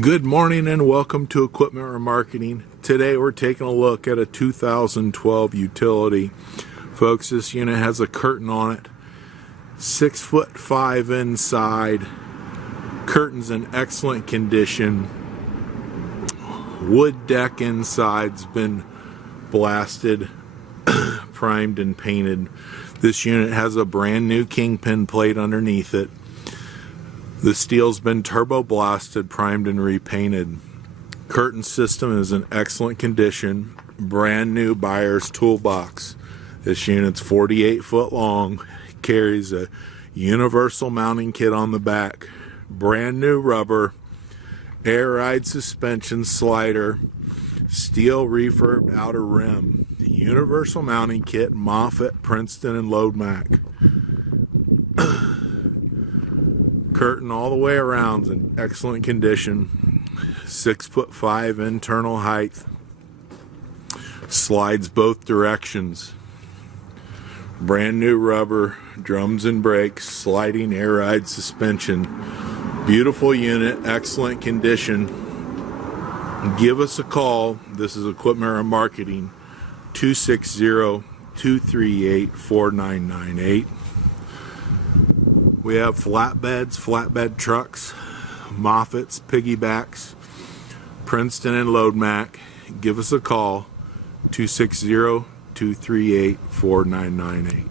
Good morning and welcome to Equipment Remarketing. Today we're taking a look at a 2012 utility. Folks, this unit has a curtain on it. 6'5" inside. Curtain's in excellent condition. Wood deck inside's been blasted, primed and painted. This unit has a brand new kingpin plate underneath it. The steel's been turbo blasted, primed and repainted. Curtain system is in excellent condition. Brand new buyer's toolbox. This unit's 48 foot long. Carries a universal mounting kit on the back. Brand new rubber. Air ride suspension slider. Steel refurb outer rim. Universal mounting kit, Moffett, Princeton, and Load Mac. Curtain all the way around is in excellent condition. 6'5" internal height. Slides both directions. Brand new rubber, drums and brakes, sliding air ride suspension. Beautiful unit, excellent condition. Give us a call. This is Equipment Remarketing. 260-238-4998. We have flatbeds, flatbed trucks, Moffetts, Piggybacks, Princeton, and Load Mac. Give us a call, 260-238-4998.